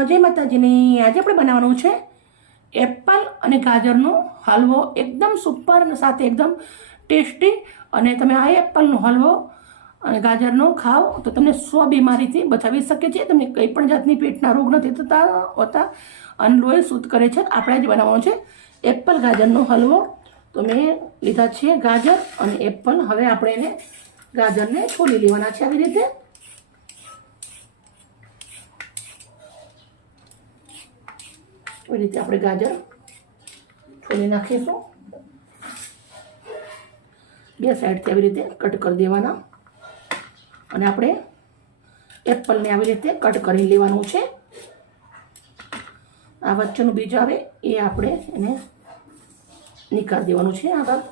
જય માતાજીની. આજે આપણે બનાવવાનું છે એપલ અને ગાજરનો હલવો એકદમ સુપર અને સાથે એકદમ ટેસ્ટી. અને તમે આ એપલનો હલવો અને ગાજરનો ખાઓ તો તમને સ્વ બીમારીથી બચાવી શકે છે. તમને કંઈ પણ જાતની પેટના રોગ નથી થતા હોતા. અને લોહી શુદ્ધ કરે છે. આપણે આજે બનાવવાનો છે એપલ ગાજરનો હલવો. તો મેં લીધા છે ગાજર અને એપલ. હવે આપણે એને ગાજરને છોલી લેવાના છે આવી રીતે. એવી રીતે આપણે ગાજર છોલી નાખીશું બે સાઈડથી આવી રીતે કટ કરી દેવાના અને આપણે એપલને આવી રીતે કટ કરી લેવાનું છે આ વચ્ચેનું બીજ આવે એ આપણે એને નીકાળી દેવાનું છે આગળ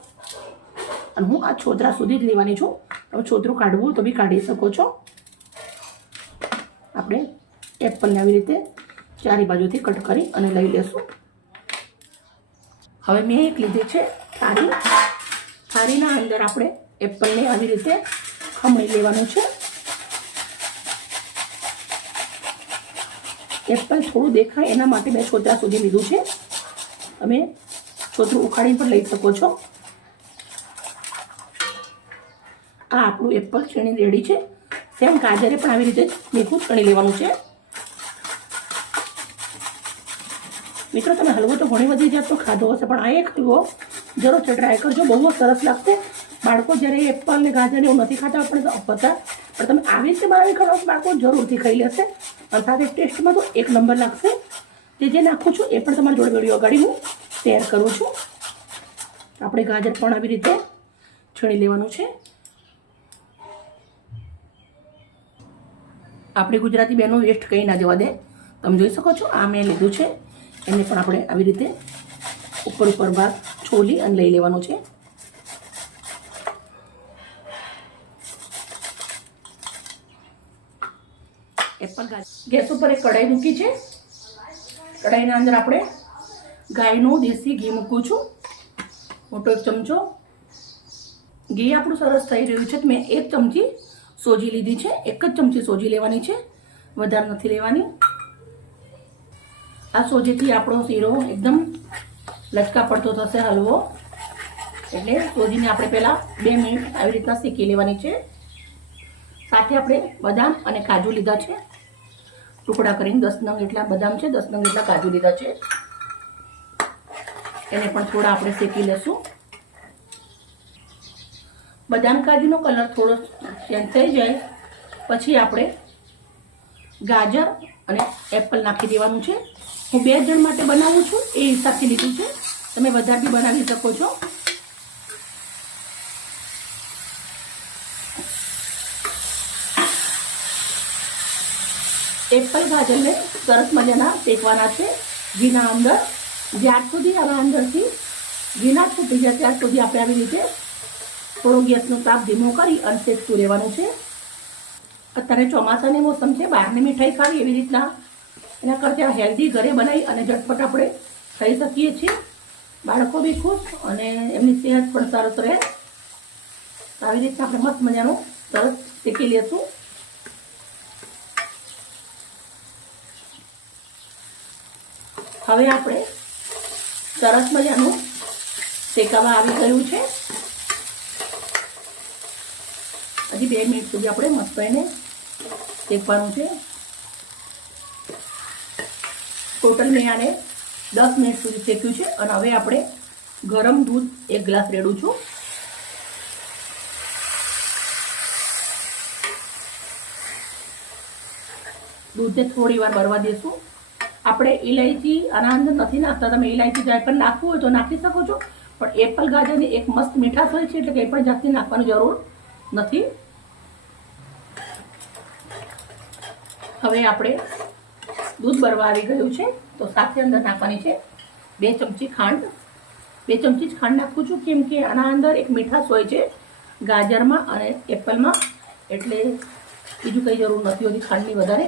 અને હું આ છોતરા સુધી જ લેવાની છું તમે છોતરું કાઢવું તો બી કાઢી શકો છો આપણે એપલને આવી રીતે ચારે બાજુથી કટ કરી અને લઈ લેશું. હવે મેં એક લીધી છે થાળી. થાળીના અંદર આપણે એપલને આવી રીતે ખમણી લેવાનું છે. એપલ થોડું દેખાય, એના માટે મેં છોતરા સુધી લીધું છે. તમે છોતરું ઉખાડીને પણ લઈ શકો છો. આ આપણું એપલ ચણી રેડી છે. સેમ ગાજરે પણ આવી રીતે મીઠું ચણી લેવાનું છે. મિત્રો, તમે હલવો તો ઘણી બધી જાતનો ખાધો હશે, પણ આ એક હલવો જરૂર છે. ટ્રાય કરજો, બહુ સરસ લાગશે. બાળકો જ્યારે એપલ ને ગાજર એવું નથી ખાતા પણ અપતા. પણ તમે આવી રીતે બનાવી ખાઓ, બાળકો જરૂરથી ખાઈ લેશે. અને સાથે ટેસ્ટમાં તો એક નંબર લાગશે. તે જે નાખું છું, એ પણ તમારી જોડે વીડિયો અગાડી હું શેર કરું છું. આપણે ગાજર પણ આવી રીતે છણી લેવાનું છે. આપણે ગુજરાતી બેનો વેસ્ટ કંઈ ના જવા દે. તમે જોઈ શકો છો, આ મેં લીધું છે. એને પણ આપણે આવી રીતે ઉપર ઉપર ભાગ છોલી અને લઈ લેવાનું છે. એપલ ગેસ ઉપર એક કઢાઈ મૂકી છે. કઢાઈના અંદર આપણે ગાયનું દેશી ઘી મૂકું છું. મોટો એક ચમચો. ઘી આપણું સરસ થઈ રહ્યું છે મેં એક ચમચી સોજી લીધી છે. એક જ ચમચી સોજી લેવાની છે. વધારે નથી લેવાની. આ સોજીથી આપણો શીરો એકદમ લચકા પડતો થશે હલવો. એટલે સોજીને આપણે પહેલાં બે મિનિટ આવી રીતના શેકી લેવાની છે. સાથે આપણે બદામ અને કાજુ લીધા છે. ટુકડા કરીને દસ નંગ એટલા બદામ છે, દસ નંગ એટલા કાજુ લીધા છે. એને પણ થોડા આપણે શેકી લેશું. બદામ કાજુનો કલર થોડો ચેન્જ થઈ જાય, પછી આપણે ગાજર અને એપલ નાખી દેવાનું છે. હું બે જણ માટે બનાવું છું, એ હિસાબથી લીધું છે. તમે વધારે બી બનાવી શકો છો. એપલ ગાજરને સરસ મજાના શેકવાના છે ઘીના અંદર. જ્યાર સુધી આવા અંદરથી ઘીના છૂટી જાય, ત્યાર સુધી આપણે આવી રીતે થોડો ગેસનો તાપ ધીમો કરી અને શેકતું રહેવાનું છે. અત્યારે ચોમાસાની મોસમ છે, બહારની મીઠાઈ ખાવી એવી રીતના એના કરતાં હેલ્ધી ઘરે બનાવી અને ઝટપટ આપણે ખાઈ શકીએ છીએ. બાળકો બી ખુશ અને એમની સેહત પણ સરસ રહે. આવી રીતના આપણે મસ્ત મજાનું સરસ શેકી લેશું. હવે આપણે સરસ મજાનું શેકાવા આવી ગયું છે. હજી બે મિનિટ સુધી આપણે મસ્ત એને શેકવાનું છે. ટોટલ મેં આને દસ મિનિટ સુધી શેક્યું છે અને હવે આપણે ગરમ દૂધ એક ગ્લાસ રેડું છું. દૂધને થોડી વાર બરવા દેશું. આપણે ઇલાયચી આના અંદર નથી નાખતા. તમે ઇલાયચી પણ નાખવું હોય તો નાખી શકો છો. પણ એપલ ગાજરની એક મસ્ત મીઠાશ હોય છે એટલે કંઈ પણ જાતની નાખવાની જરૂર નથી. હવે આપણે દૂધ બરવા આવી ગયું છે, તો સાથે અંદર નાખવાની છે બે ચમચી ખાંડ. બે ચમચી જ ખાંડ નાખું છું, કેમ કે આના અંદર એક મીઠાશ હોય છે, ગાજરમાં અને એપલમાં. એટલે બીજું કંઈ જરૂર નથી હોતી ખાંડની વધારે.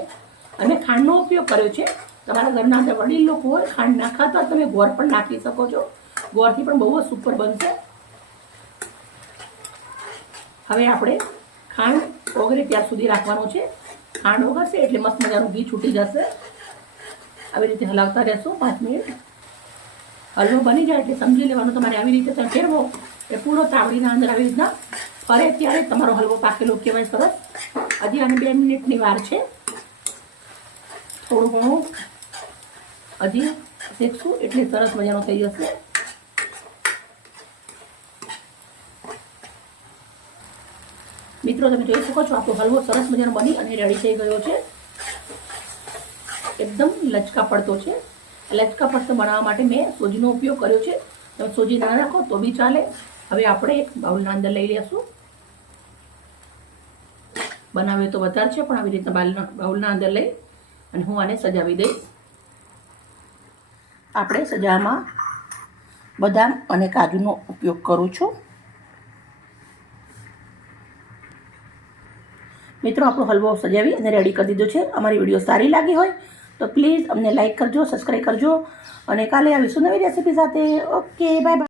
અને ખાંડનો ઉપયોગ કર્યો છે, તમારા ઘરના અંદર વડીલ લોકો હોય, ખાંડ ના ખાતા તમે ગોળ પણ નાખી શકો છો. ગોળથી પણ બહુ જ સુપર બનશે. હવે આપણે ખાંડ ઓગળે ત્યાં સુધી રાખવાનું છે. ખાંડ ઓગળશે એટલે મસ્ત મજાનું ઘી છૂટી જશે. આવી રીતે હલાવતા રહેશું, પાંચ મિનિટ. હલવો બની જાય એટલે સમજી લેવાનું, તમારે આવી રીતે તમે ફેરવો. એ પૂરો તાવડીના અંદર આવી રીતના ફરે ત્યારે તમારો હલવો પાકેલો કહેવાય સરસ. હજી આને બે મિનિટની વાર છે. થોડું ઘણું હજી શેકશું એટલે સરસ મજાનો થઈ જશે. મિત્રો, તમે જોઈ શકો છો, આપણો હલવો સરસ મજાનો બની અને રેડી થઈ ગયો છે. એકદમ લચકા પડતો છે. લચકા પડતો બનાવવા માટે મેં સોજીનો ઉપયોગ કર્યો છે. તમે સોજી ના રાખો તો બી ચાલે. હવે આપણે એક બાઉલના અંદર લઈ લઈશું બનાવ્યો તો વધારે છે, પણ આવી રીતના બાઉલના અંદર લઈ અને હું આને સજાવી દઈશ. આપણે સજામાં બદામ અને કાજુનો ઉપયોગ કરું છું. મિત્રો, આપણો હલવો સજાવી અને રેડી કરી દીધો છે. અમારી વીડિયો સારી લાગી હોય તો પ્લીઝ અમને લાઈક કરજો, સબસ્ક્રાઈબ કરજો અને કાલે આવીશું નવી રેસીપી સાથે. Okay bye bye